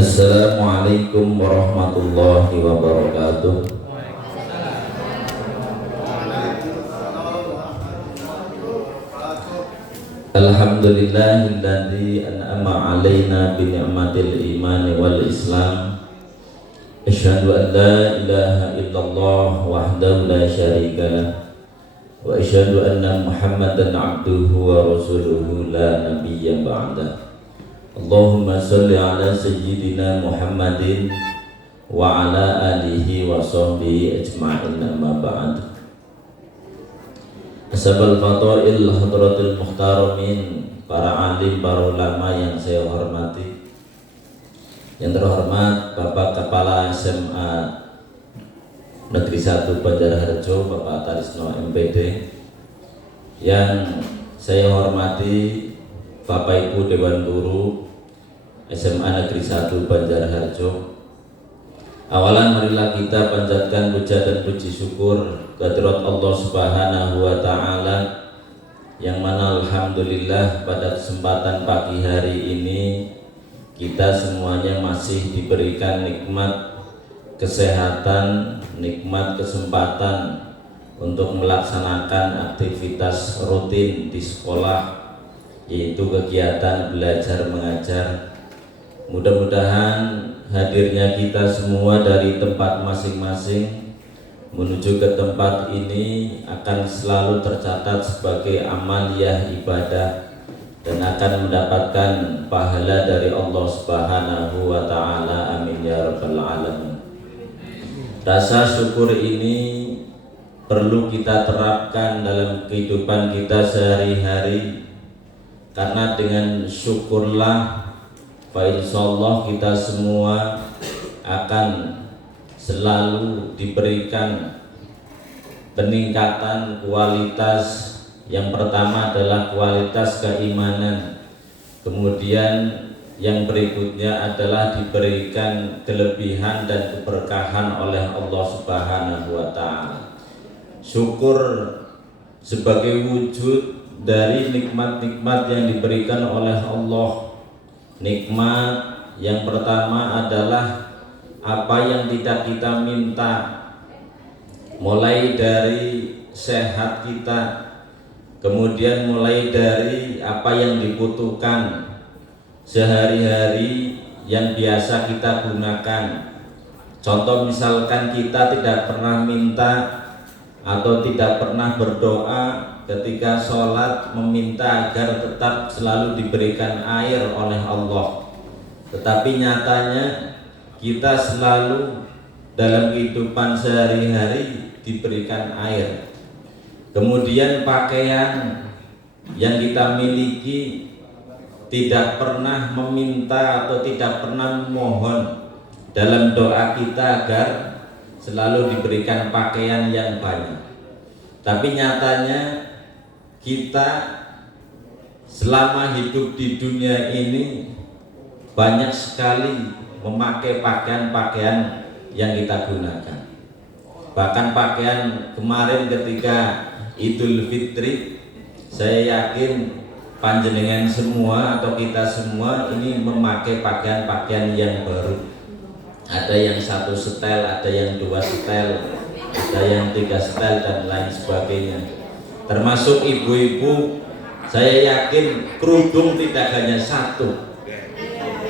Assalamualaikum warahmatullahi wabarakatuh. Alhamdulillahilladzi an'ama 'alaina bi ni'matil iman wal islam. Asyhadu an la ilaha illallah wahdahu la syarika lah wa asyhadu anna Muhammadan 'abduhu wa rasuluhu la nabiyya ba'dah. Allahumma sholli ala sayyidina Muhammadin wa ala alihi wa sahbihi ajma'in, amma ba'd. Ashabul fadail hadratul muhtaramin, para alim, para ulama yang saya hormati. Yang terhormat Bapak Kepala SMA Negeri 1 Banjarharjo, Bapak Tarisno MPD. Yang saya hormati Bapak Ibu Dewan Guru SMA Negeri 1 Banjarharjo. Awalan marilah kita panjatkan puja dan puji syukur kehadirat Allah Subhanahu wa taala, yang mana alhamdulillah pada kesempatan pagi hari ini kita semuanya masih diberikan nikmat kesehatan, nikmat kesempatan untuk melaksanakan aktivitas rutin di sekolah, yaitu kegiatan belajar mengajar. Mudah-mudahan hadirnya kita semua dari tempat masing-masing menuju ke tempat ini akan selalu tercatat sebagai amaliyah ibadah dan akan mendapatkan pahala dari Allah Subhanahu wa taala. Amin ya rabbal alamin. Rasa syukur ini perlu kita terapkan dalam kehidupan kita sehari-hari, karena dengan syukurlah fa insyaallah kita semua akan selalu diberikan peningkatan kualitas. Yang pertama adalah kualitas keimanan, kemudian yang berikutnya adalah diberikan kelebihan dan keberkahan oleh Allah Subhanahu wa taala. Syukur sebagai wujud dari nikmat-nikmat yang diberikan oleh Allah. Nikmat yang pertama adalah apa yang tidak kita minta, mulai dari sehat kita, kemudian mulai dari apa yang dibutuhkan sehari-hari yang biasa kita gunakan. Contoh misalkan kita tidak pernah minta atau tidak pernah berdoa ketika sholat meminta agar tetap selalu diberikan air oleh Allah, tetapi nyatanya kita selalu dalam kehidupan sehari-hari diberikan air. Kemudian pakaian yang kita miliki, tidak pernah meminta atau tidak pernah memohon dalam doa kita agar selalu diberikan pakaian yang banyak, tapi nyatanya kita selama hidup di dunia ini banyak sekali memakai pakaian-pakaian yang kita gunakan. Bahkan pakaian kemarin ketika Idul Fitri, saya yakin panjenengan semua atau kita semua ini memakai pakaian-pakaian yang baru. Ada yang satu setel, ada yang dua setel, ada yang tiga setel dan lain sebagainya. Termasuk ibu-ibu, saya yakin kerudung tidak hanya satu,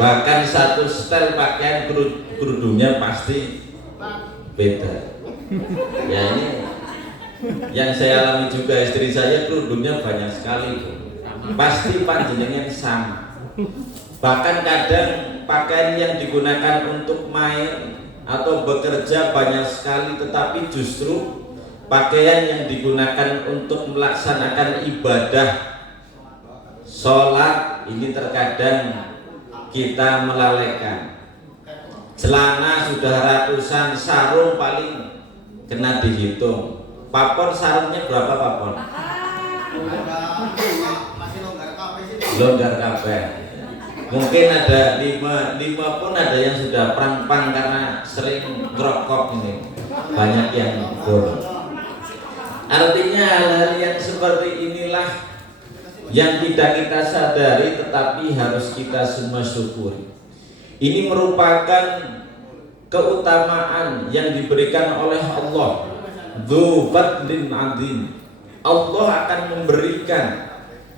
bahkan satu setel pakaian kerudungnya pasti beda. Ya, ini yang saya alami juga, istri saya kerudungnya banyak sekali, pasti panjenengan sama. Bahkan kadang pakaian yang digunakan untuk main atau bekerja banyak sekali, tetapi justru pakaian yang digunakan untuk melaksanakan ibadah sholat ini terkadang kita melalaikan. Celana sudah ratusan, sarung paling kena dihitung. Papon sarungnya berapa papon? Longgar kabeh. Mungkin ada lima pun ada yang sudah prang-prang karena sering ngerokok ini. Banyak yang bolong. Artinya hal-hal yang seperti inilah yang tidak kita sadari tetapi harus kita semua syukuri. Ini merupakan keutamaan yang diberikan oleh Allah. Dzu fadlin adzim. Allah akan memberikan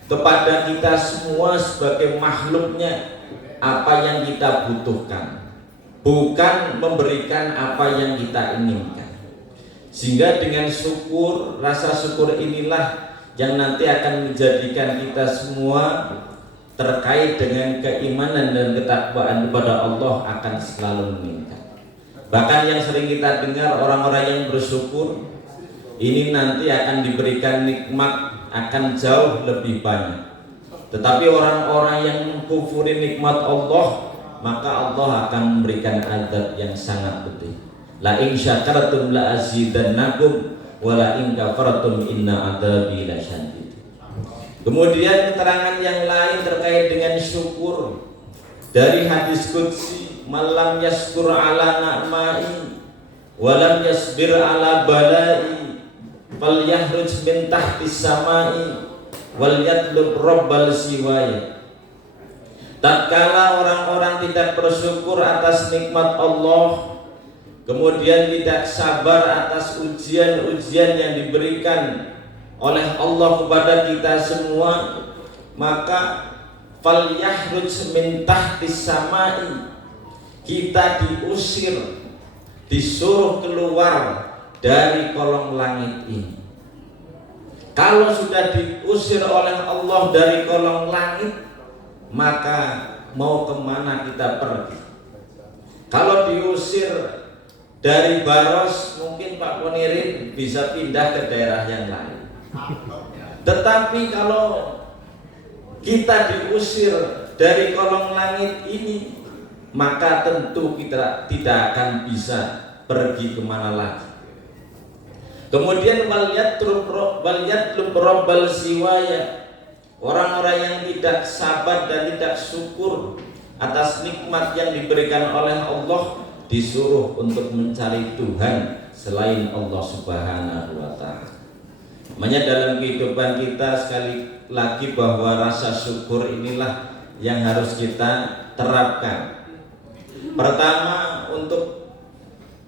kepada kita semua sebagai makhluknya apa yang kita butuhkan, bukan memberikan apa yang kita inginkan. Sehingga dengan syukur, rasa syukur inilah yang nanti akan menjadikan kita semua terkait dengan keimanan dan ketakwaan kepada Allah akan selalu meningkat. Bahkan yang sering kita dengar, orang-orang yang bersyukur ini nanti akan diberikan nikmat akan jauh lebih banyak. Tetapi orang-orang yang mengkufuri nikmat Allah, maka Allah akan memberikan azab yang sangat pedih. La in syakartum la azidannakum wa la in kafartum inna adzabi lasyadid. Kemudian keterangan yang lain terkait dengan syukur dari hadis qudsi, malam yaskur ala na'mai walam yasbir ala balai fal yahruj min tahtis samai wal yatlub rabbal siwaya. Tatkala orang-orang tidak bersyukur atas nikmat Allah, kemudian tidak sabar atas ujian-ujian yang diberikan oleh Allah kepada kita semua, maka fal yahruj min tahtis samai, kita diusir, disuruh keluar dari kolong langit ini. Kalau sudah diusir oleh Allah dari kolong langit, maka mau kemana kita pergi? Kalau diusir dari Baros, mungkin Pak Ponirin bisa pindah ke daerah yang lain. Tetapi kalau kita diusir dari kolong langit ini, maka tentu kita tidak akan bisa pergi kemana lagi. Kemudian wal yatlub rabbal siwaya, orang-orang yang tidak sabar dan tidak syukur atas nikmat yang diberikan oleh Allah disuruh untuk mencari Tuhan selain Allah Subhanahu wa Ta'ala. Makanya dalam kehidupan kita sekali lagi bahwa rasa syukur inilah yang harus kita terapkan. Pertama, untuk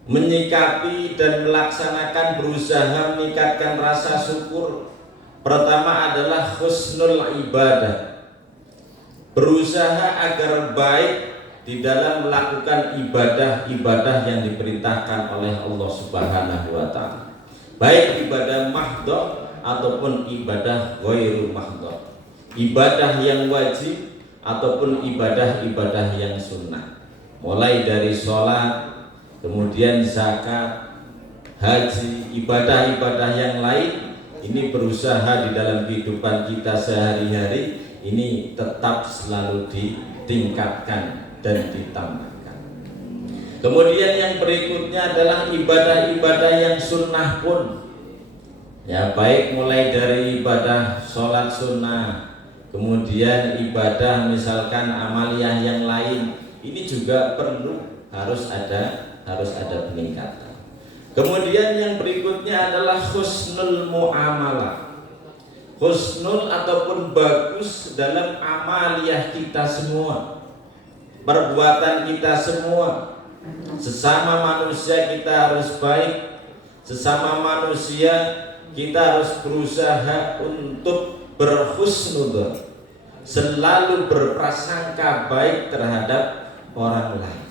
menyikapi dan melaksanakan, berusaha meningkatkan rasa syukur, pertama adalah husnul ibadah, berusaha agar baik di dalam melakukan ibadah-ibadah yang diperintahkan oleh Allah Subhanahu wa Ta'ala, baik ibadah mahdhah ataupun ibadah ghairu mahdhah, ibadah yang wajib ataupun ibadah-ibadah yang sunnah, mulai dari sholat, kemudian zakat, haji, ibadah-ibadah yang lain. Ini berusaha di dalam kehidupan kita sehari-hari ini tetap selalu ditingkatkan dan ditambahkan. Kemudian yang berikutnya adalah ibadah-ibadah yang sunnah pun, ya, baik mulai dari ibadah sholat sunnah, kemudian ibadah misalkan amaliyah yang lain, ini juga perlu harus ada peningkatan. Kemudian yang berikutnya adalah husnul muamalah, husnul ataupun bagus dalam amaliyah kita semua, perbuatan kita semua. Sesama manusia kita harus baik, sesama manusia kita harus berusaha untuk berhusnudzon, selalu berprasangka baik terhadap orang lain.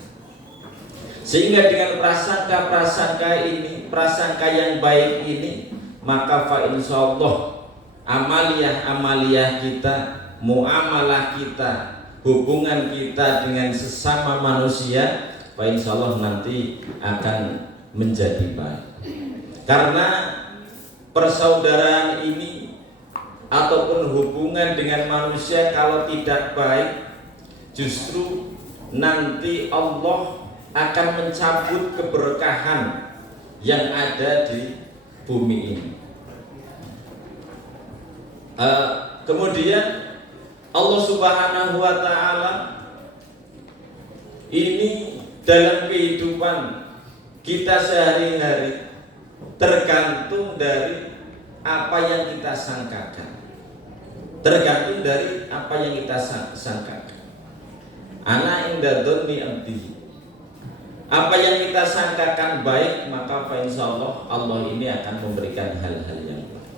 Sehingga dengan prasangka-prasangka ini, prasangka yang baik ini, maka fa insyaallah amaliyah-amaliyah kita, muamalah kita, hubungan kita dengan sesama manusia, fa insyaallah nanti akan menjadi baik. Karena persaudaraan ini ataupun hubungan dengan manusia kalau tidak baik, justru nanti Allah akan mencabut keberkahan yang ada di bumi ini. Kemudian Allah Subhanahu wa Ta'ala ini dalam kehidupan kita sehari-hari tergantung dari apa yang kita sangkakan, tergantung dari apa yang kita sangkakan. Ana inda dzanni abdi. Apa yang kita sangkakan baik, maka insyaallah Allah ini akan memberikan hal-hal yang baik.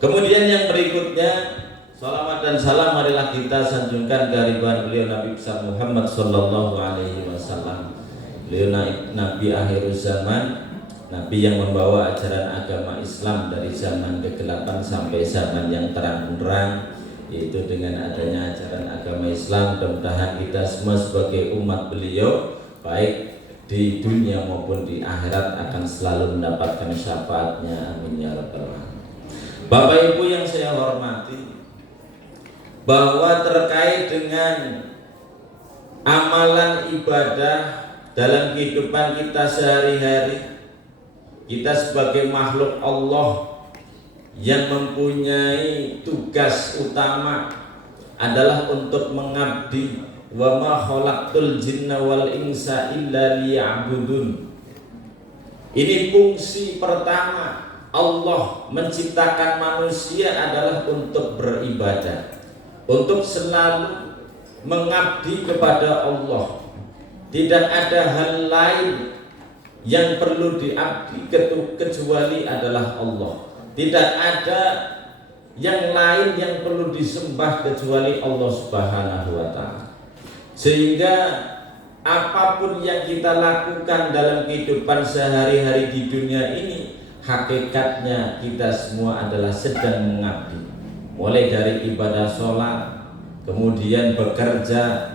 Kemudian yang berikutnya, salawat dan salam marilah kita sanjungkan kehadiran beliau Nabi besar Muhammad sallallahu alaihi wasallam. Beliau Nabi akhir zaman, Nabi yang membawa ajaran agama Islam dari zaman kegelapan sampai zaman yang terang benderang, yaitu dengan adanya ajaran agama Islam. Mudah-mudahan kita semua sebagai umat beliau, baik di dunia maupun di akhirat, akan selalu mendapatkan syafaatnya. Amin ya rabbal alamin. Bapak Ibu yang saya hormati, bahwa terkait dengan amalan ibadah dalam kehidupan kita sehari-hari, kita sebagai makhluk Allah yang mempunyai tugas utama adalah untuk mengabdi. Wa ma khalaqtul jinna wal insa illa liya'budun. Ini fungsi pertama Allah menciptakan manusia adalah untuk beribadah, untuk selalu mengabdi kepada Allah. Tidak ada hal lain yang perlu diabdi kecuali adalah Allah. Tidak ada yang lain yang perlu disembah kecuali Allah Subhanahu wa ta'ala. Sehingga apapun yang kita lakukan dalam kehidupan sehari-hari di dunia ini, hakikatnya kita semua adalah sedang mengabdi. Mulai dari ibadah sholat, kemudian bekerja,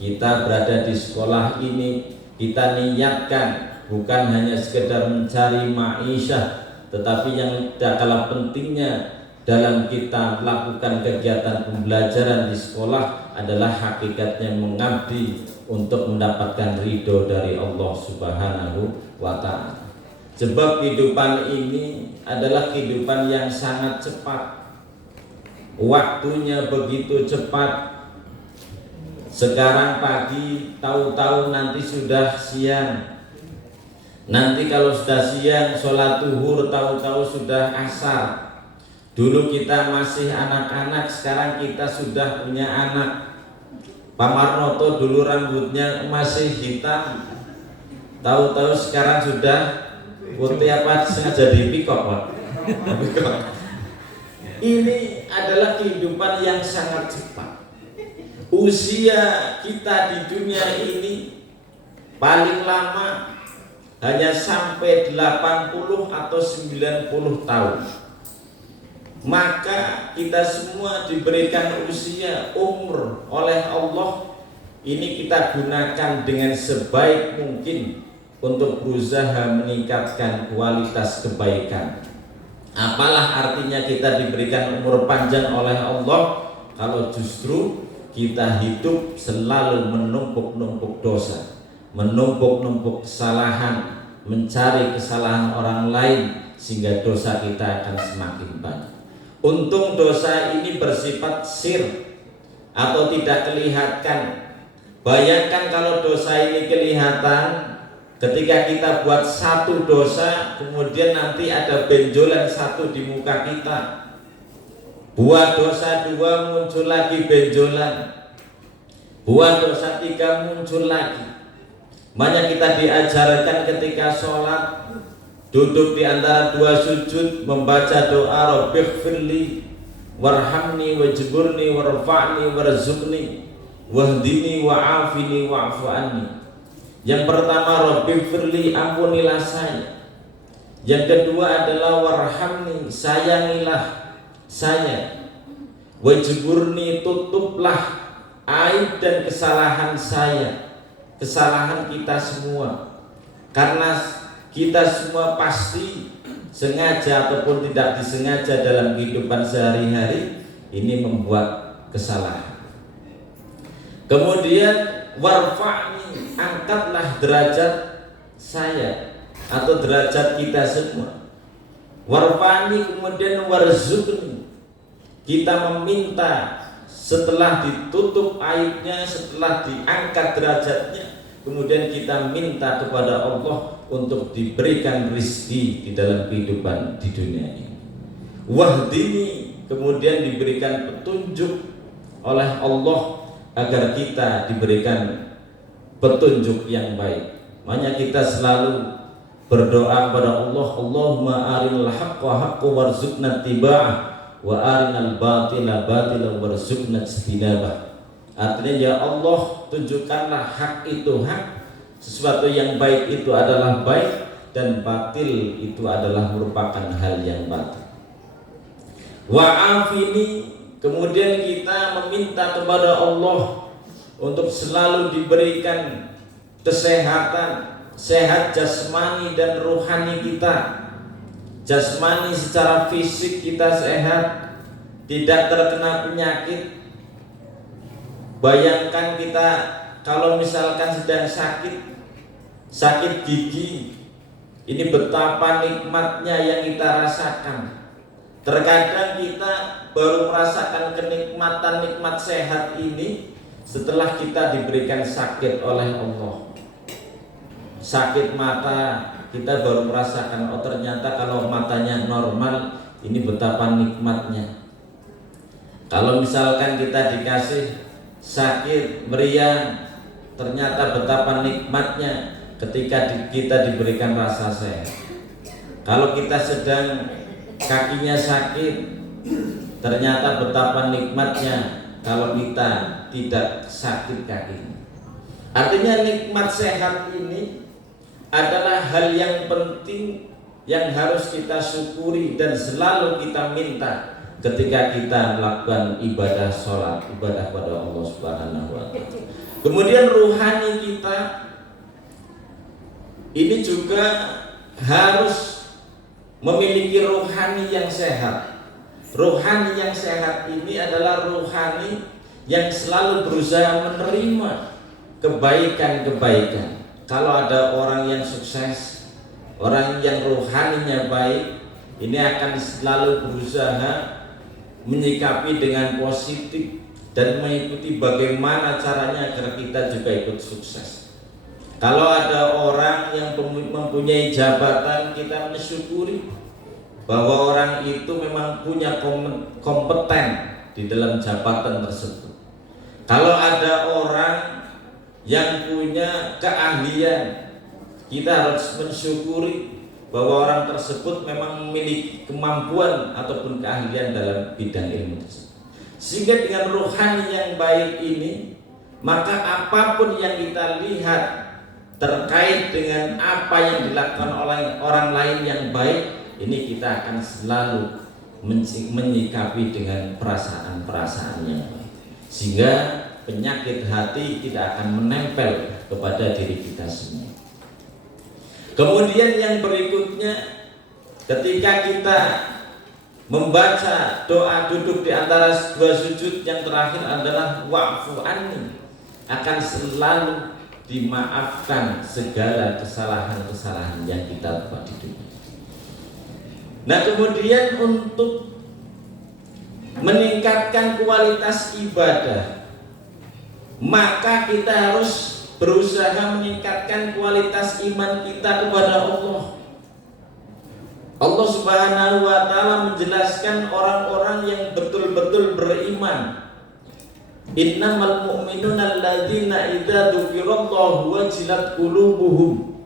kita berada di sekolah ini, kita niatkan bukan hanya sekedar mencari ma'isyah, tetapi yang tidak kalah pentingnya dalam kita melakukan kegiatan pembelajaran di sekolah adalah hakikatnya mengabdi untuk mendapatkan ridho dari Allah Subhanahu wa ta'ala. Sebab kehidupan ini adalah kehidupan yang sangat cepat, waktunya begitu cepat. Sekarang pagi, tahu-tahu nanti sudah siang. Nanti kalau sudah siang, sholat zuhur, tahu-tahu sudah asar. Dulu kita masih anak-anak, sekarang kita sudah punya anak. Pak Marnoto dulu rambutnya masih hitam, tahu-tahu sekarang sudah putih. Apa sengaja dipikok, Pak? Ini adalah kehidupan yang sangat cepat. Usia kita di dunia ini paling lama hanya sampai 80 atau 90 tahun. Maka kita semua diberikan usia umur oleh Allah ini kita gunakan dengan sebaik mungkin untuk berusaha meningkatkan kualitas kebaikan. Apalah artinya kita diberikan umur panjang oleh Allah kalau justru kita hidup selalu menumpuk-numpuk dosa, menumpuk-numpuk kesalahan, mencari kesalahan orang lain, sehingga dosa kita akan semakin banyak. Untung dosa ini bersifat sir atau tidak kelihatan. Bayangkan kalau dosa ini kelihatan, ketika kita buat satu dosa, kemudian nanti ada benjolan satu di muka kita. Buat dosa dua, muncul lagi benjolan. Buat dosa tiga, muncul lagi. Makanya kita diajarkan ketika sholat, duduk di antara dua sujud, membaca doa Rabbighfirli warhamni wajburni warfa'ni warzuqni wahdini wa'afini wa'fu anni. Yang pertama Rabbighfirli, ampunilah saya. Yang kedua adalah warhamni, sayangilah saya. Wajburni, tutuplah aib dan kesalahan saya, kesalahan kita semua. Karena kita semua pasti sengaja ataupun tidak disengaja dalam kehidupan sehari-hari ini membuat kesalahan. Kemudian warfa'ni, angkatlah derajat saya atau derajat kita semua. Warfa'ni, kemudian warzuqni, kita meminta setelah ditutup aibnya, setelah diangkat derajatnya, kemudian kita minta kepada Allah untuk diberikan rizki di dalam kehidupan di dunia ini. Wahdini, kemudian diberikan petunjuk oleh Allah agar kita diberikan petunjuk yang baik. Makanya kita selalu berdoa kepada Allah, Allahumma arinal haqqa haqqan warzuqna ittiba'ah wa arinal batila batilan warzuqna ijtinabah. Artinya, ya Allah, tunjukkanlah hak itu hak, sesuatu yang baik itu adalah baik, dan batil itu adalah merupakan hal yang batil. Wa'afini, kemudian kita meminta kepada Allah untuk selalu diberikan kesehatan, sehat jasmani dan rohani kita. Jasmani secara fisik kita sehat, tidak terkena penyakit. Bayangkan kita kalau misalkan sedang sakit gigi, ini betapa nikmatnya yang kita rasakan. Terkadang kita baru merasakan kenikmatan nikmat sehat ini setelah kita diberikan sakit oleh Allah. Sakit mata, kita baru merasakan, oh ternyata kalau matanya normal, ini betapa nikmatnya. Kalau misalkan kita dikasih sakit meriang, ternyata betapa nikmatnya ketika kita diberikan rasa sehat. Kalau kita sedang kakinya sakit, ternyata betapa nikmatnya kalau kita tidak sakit kakinya. Artinya nikmat sehat ini adalah hal yang penting yang harus kita syukuri dan selalu kita minta ketika kita melakukan ibadah sholat, ibadah pada Allah Subhanahu wa Ta'ala. Kemudian ruhani kita ini juga harus memiliki ruhani yang sehat. Ruhani yang sehat ini adalah ruhani yang selalu berusaha menerima kebaikan-kebaikan. Kalau ada orang yang sukses, orang yang ruhaninya baik, ini akan selalu berusaha menyikapi dengan positif dan mengikuti bagaimana caranya agar kita juga ikut sukses. Kalau ada orang yang mempunyai jabatan, kita mensyukuri bahwa orang itu memang punya kompeten di dalam jabatan tersebut. Kalau ada orang yang punya keahlian, kita harus mensyukuri bahwa orang tersebut memang memiliki kemampuan ataupun keahlian dalam bidang ilmu tersebut. Sehingga dengan rohani yang baik ini, maka apapun yang kita lihat terkait dengan apa yang dilakukan oleh orang lain yang baik, ini kita akan selalu menyikapi dengan perasaan-perasaan yang baik, sehingga penyakit hati tidak akan menempel kepada diri kita semua. Kemudian yang berikutnya, ketika kita membaca doa duduk di antara dua sujud, yang terakhir adalah wa'fu anni, akan selalu dimaafkan segala kesalahan-kesalahan yang kita buat di dunia. Nah, kemudian untuk meningkatkan kualitas ibadah, maka kita harus berusaha meningkatkan kualitas iman kita kepada Allah. Allah Subhanahu wa Ta'ala menjelaskan orang-orang yang betul-betul beriman. Innamal mu'minuna alladzina idza dzukirallahu wajilat qulubuhum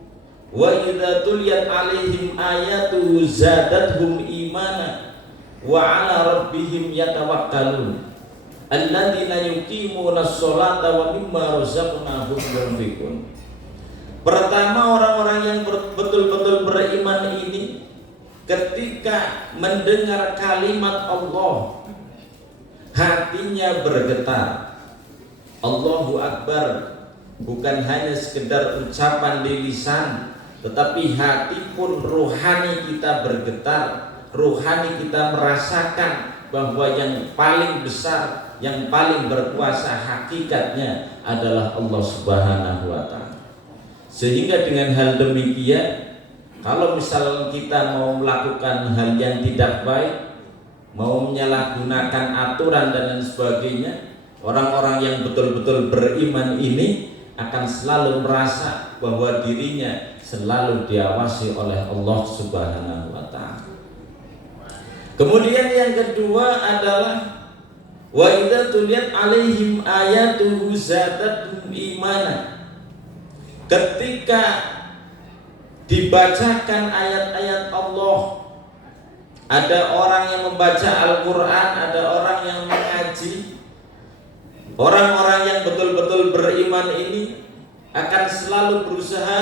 wa idza tuliyat 'alaihim ayatuhu zadatuhum imana wa 'ala rabbihim yatawakkalun. Alladzina yuqimuna sholata wa mimma razaqnahum yunfiqun. Pertama, orang-orang yang betul-betul beriman ini ketika mendengar kalimat Allah, hatinya bergetar. Allahu Akbar bukan hanya sekedar ucapan di lisan, tetapi hati pun rohani kita bergetar, rohani kita merasakan bahwa yang paling besar, yang paling berkuasa hakikatnya adalah Allah Subhanahu wa Ta'ala. Sehingga dengan hal demikian, kalau misal kita mau melakukan hal yang tidak baik, mau menyalahgunakan aturan dan lain sebagainya, orang-orang yang betul-betul beriman ini akan selalu merasa bahwa dirinya selalu diawasi oleh Allah Subhanahu wa Ta'ala. Kemudian yang kedua adalah Wa idza tuliyat alaihim ayatuhu zadatuhum imana. Ketika dibacakan ayat-ayat Allah, ada orang yang membaca Al-Quran, ada orang yang mengaji. Orang-orang yang betul-betul beriman ini akan selalu berusaha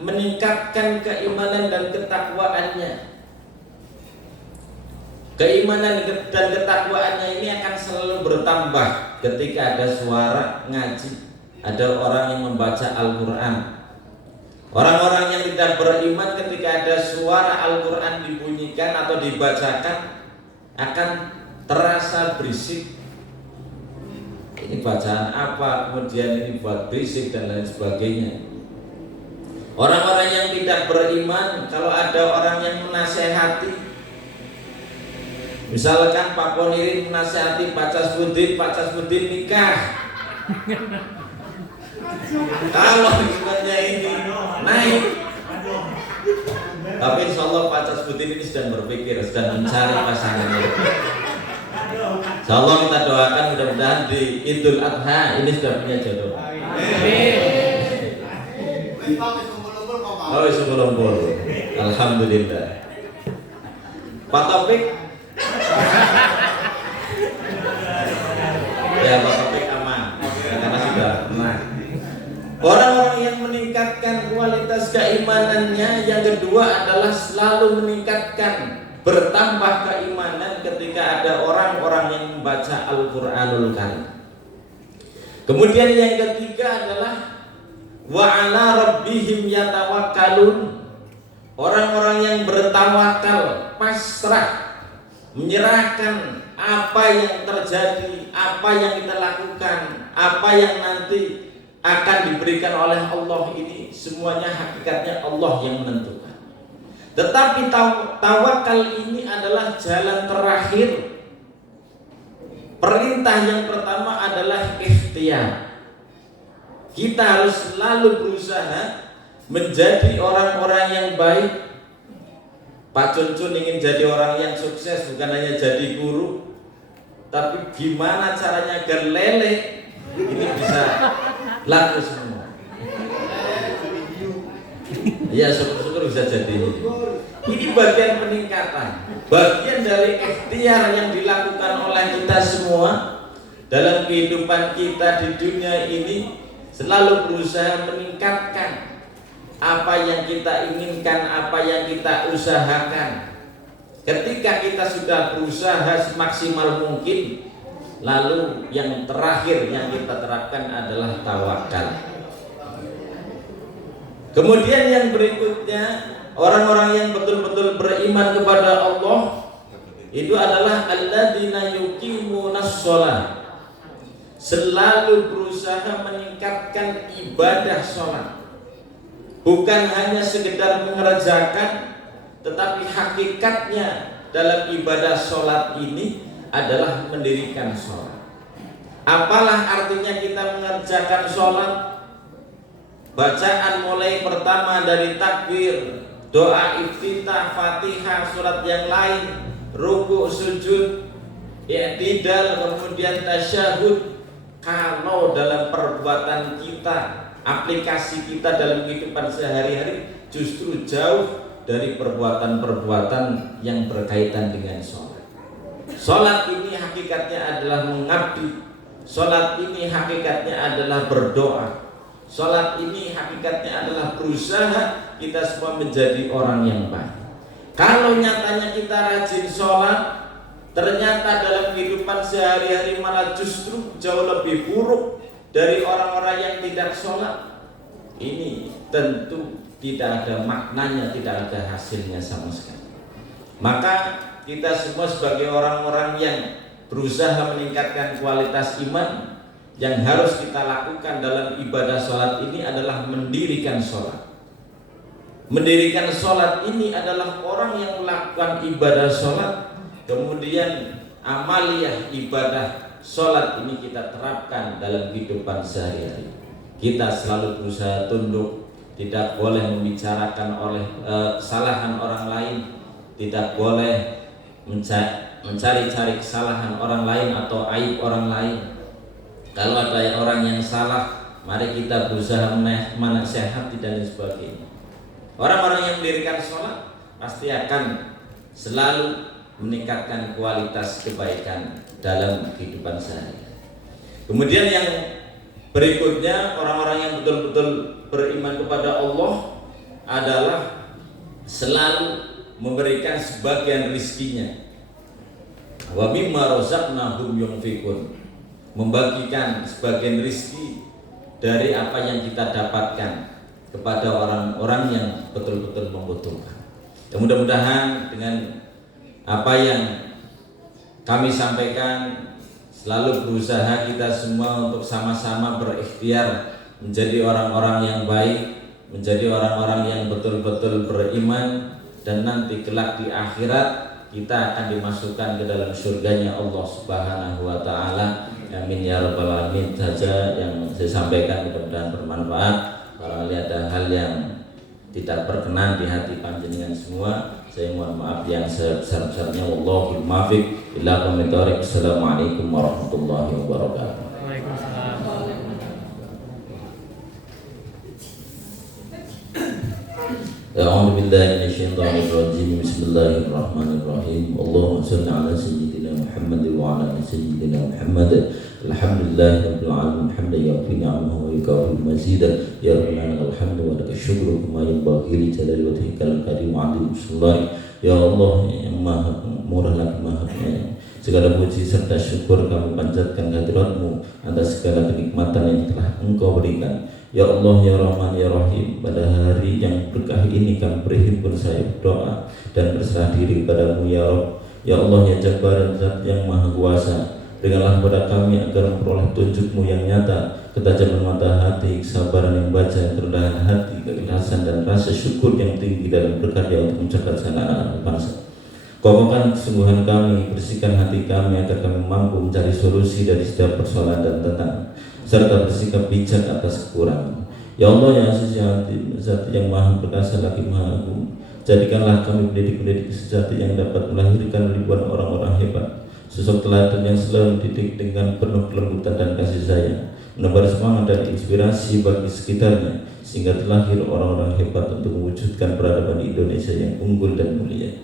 meningkatkan keimanan dan ketakwaannya. Keimanan dan ketakwaannya ini akan selalu bertambah ketika ada suara ngaji, ada orang yang membaca Al-Quran. Orang-orang yang tidak beriman ketika ada suara Al-Quran dibunyikan atau dibacakan akan terasa berisik. Ini bacaan apa, kemudian ini buat berisik dan lain sebagainya. Orang-orang yang tidak beriman, kalau ada orang yang menasehati, misalkan Pak Ponirin menasehati Pak Casbudin nikah. Kalau imannya ini naik, tapi insya Allah Pak Casbudin ini sedang berpikir, sedang mencari pasangannya. Insya Allah kita doakan mudah-mudahan di Idul Adha ini sudah punya jodoh. Oh, sebelum alhamdulillah. Pak Taufik, ya Pak Taufik aman, karena sudah pernah. Orang-orang yang meningkatkan kualitas keimanannya, yang kedua adalah selalu meningkatkan, bertambah keimanan ketika ada orang-orang yang membaca Al-Quranul Karim. Kemudian yang ketiga adalah wa ala rabbihim yatawakkalun. Orang-orang yang bertawakal, pasrah, menyerahkan apa yang terjadi, apa yang kita lakukan, apa yang nanti akan diberikan oleh Allah, ini semuanya hakikatnya Allah yang menentukan. Tetapi tawakal ini adalah jalan terakhir. Perintah yang pertama adalah ikhtiar. Kita harus selalu berusaha menjadi orang-orang yang baik. Pak Cuncun ingin jadi orang yang sukses, bukan hanya jadi guru, tapi gimana caranya agar lele ini bisa laku semua. Ya, syukur-syukur bisa jadi. Ini bagian peningkatan, bagian dari ikhtiar yang dilakukan oleh kita semua dalam kehidupan kita di dunia ini. Selalu berusaha meningkatkan apa yang kita inginkan, apa yang kita usahakan. Ketika kita sudah berusaha semaksimal mungkin, lalu yang terakhir yang kita terapkan adalah tawakal. Kemudian yang berikutnya, orang-orang yang betul-betul beriman kepada Allah itu adalah alladzina yuqimunas shalah. Selalu berusaha meningkatkan ibadah sholat. Bukan hanya sekedar mengerjakan, tetapi hakikatnya dalam ibadah sholat ini adalah mendirikan sholat. Apalah artinya kita mengerjakan sholat? Bacaan mulai pertama dari takbir, doa iftitah, fatihah, surat yang lain, ruku, sujud, i'tidal, kemudian tasyahud. Kalau dalam perbuatan kita, aplikasi kita dalam kehidupan sehari-hari justru jauh dari perbuatan-perbuatan yang berkaitan dengan sholat. Sholat ini hakikatnya adalah mengabdi. Sholat ini hakikatnya adalah berdoa. Sholat ini hakikatnya adalah berusaha kita semua menjadi orang yang baik. Kalau nyatanya kita rajin sholat, ternyata dalam kehidupan sehari-hari malah justru jauh lebih buruk dari orang-orang yang tidak sholat. Ini tentu tidak ada maknanya, tidak ada hasilnya sama sekali. Maka kita semua sebagai orang-orang yang berusaha meningkatkan kualitas iman, yang harus kita lakukan dalam ibadah sholat ini adalah mendirikan sholat. Mendirikan sholat ini adalah orang yang melakukan ibadah sholat, kemudian amaliyah ibadah sholat ini kita terapkan dalam kehidupan sehari-hari. Kita selalu berusaha tunduk, tidak boleh membicarakan oleh kesalahan orang lain, tidak boleh mencari-cari kesalahan orang lain atau aib orang lain. Kalau ada orang yang salah, mari kita berusaha menasehati dan sebagainya. Orang-orang yang mendirikan sholat pasti akan selalu meningkatkan kualitas kebaikan dalam kehidupan sehari. Kemudian yang berikutnya, orang-orang yang betul-betul beriman kepada Allah adalah selalu memberikan sebagian rizkinya. Wa mimma razaqnahum yunfiqun, membagikan sebagian rizki dari apa yang kita dapatkan kepada orang-orang yang betul-betul membutuhkan. Ya, mudah-mudahan dengan apa yang kami sampaikan, selalu berusaha kita semua untuk sama-sama berikhtiar menjadi orang-orang yang baik, menjadi orang-orang yang betul-betul beriman, dan nanti kelak di akhirat kita akan dimasukkan ke dalam surganya Allah Subhanahu wa taala. Amin ya rabbal alamin. Saja yang saya sampaikan, mudah-mudahan bermanfaat. Kalau ada hal yang tidak berkenan di hati panjenengan semua, saya mohon maaf yang sebesar-besarnya. Wallahul muwaffiq ila aqwamit thoriq. Assalamualaikum warahmatullahi wabarakatuh. Waalaikumsalam. A'udzu billahi minasyaitonir rajim. Bismillahirrahmanirrahim. Allahumma shalli ala sayyidina Muhammad wa ala ali sayyidina Muhammad. Alhamdulillahirabbil alamin hamdan yaghfi ni'amahu wa yukafi mazidah. Ya rabbana lakal hamdu wa lakal syukru kama yanbaghi li jalali wajhikal karim wa 'azimi sultani. Ya Allah yang Maha Murah lagi Maha Penyayang, segala puji serta syukur kami panjatkan kehadirat-Mu atas segala kenikmatan yang telah Engkau berikan. Ya Allah, ya Rahman, ya Rahim, pada hari yang berkah ini kami berhimpun, saya berdoa dan berserah diri kepadamu ya Rabb. Ya Allah, ya Jabbar, Zat yang Maha Kuasa, berikanlah kepada kami agar memperoleh tunjuk-Mu yang nyata, ketajaman mata hati, kesabaran yang baca, kerendahan hati, keikhlasan dan rasa syukur yang tinggi dalam berkarya untuk mencerdaskan anak-anak bangsa. Kokohkan kesungguhan kami, bersihkan hati kami agar kami mampu mencari solusi dari setiap persoalan dan tantangan, serta bersikap bijak atas kekurangan. Ya Allah, ya Aziz, ya Hakim, Zat yang Maha Perkasa lagi Maha Agung, jadikanlah kami pendidik-pendidik sejati yang dapat melahirkan ribuan orang-orang hebat, sosok teladan yang selalu didik dengan penuh kelembutan dan kasih sayang, menebar semangat dan inspirasi bagi sekitarnya, sehingga terlahir orang-orang hebat untuk mewujudkan peradaban Indonesia yang unggul dan mulia.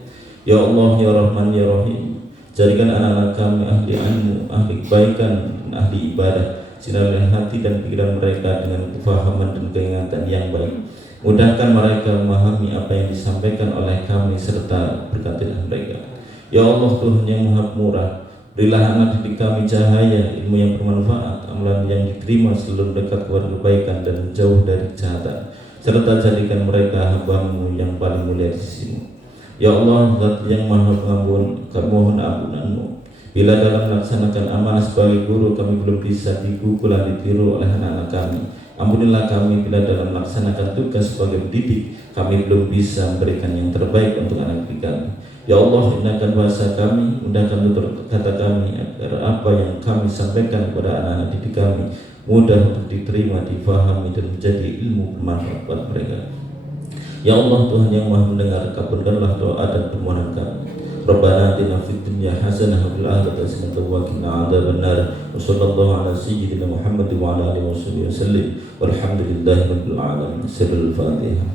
Ya Allah, ya Rahman, ya Rahim, jadikan anak-anak kami ahli ilmu, ahli kebaikan, dan ahli ibadah. Sinarlah hati dan pikiran mereka dengan kefahaman dan keingatan yang baik. Mudahkan mereka memahami apa yang disampaikan oleh kami serta berkatilah mereka. Ya Allah, Tuhan yang Maha Murah, berilah anak didik kami cahaya, ilmu yang bermanfaat, amalan yang diterima selalu dekat kepada kebaikan dan jauh dari kejahatan, serta jadikan mereka hamba-Mu yang paling mulia di sisi-Mu. Ya Allah, Zat yang Maha Pengampun, kami mohon ampunan-Mu. Bila dalam melaksanakan amanah sebagai guru kami belum bisa dipukul dan ditiru oleh anak-anak kami, ampunilah kami bila dalam melaksanakan tugas sebagai pendidik kami belum bisa memberikan yang terbaik untuk anak didik kami. Ya Allah, indahkan bahasa kami, mudahkan tutur kata kami agar apa yang kami sampaikan kepada anak-anak didik kami mudah untuk diterima, difahami dan menjadi ilmu bermanfaat buat mereka. Ya Allah, Tuhan yang Maha mendengar, kabulkanlah doa dan permohonan kami. Rabbana atina fid dunya hasanah wa fil akhirati hasanah wa qina adzabannar. Wa sallallahu ala sayyidina Muhammad wa ala alihi wasallam. Walhamdulillahi rabbil alamin. Sirrul Fatihah.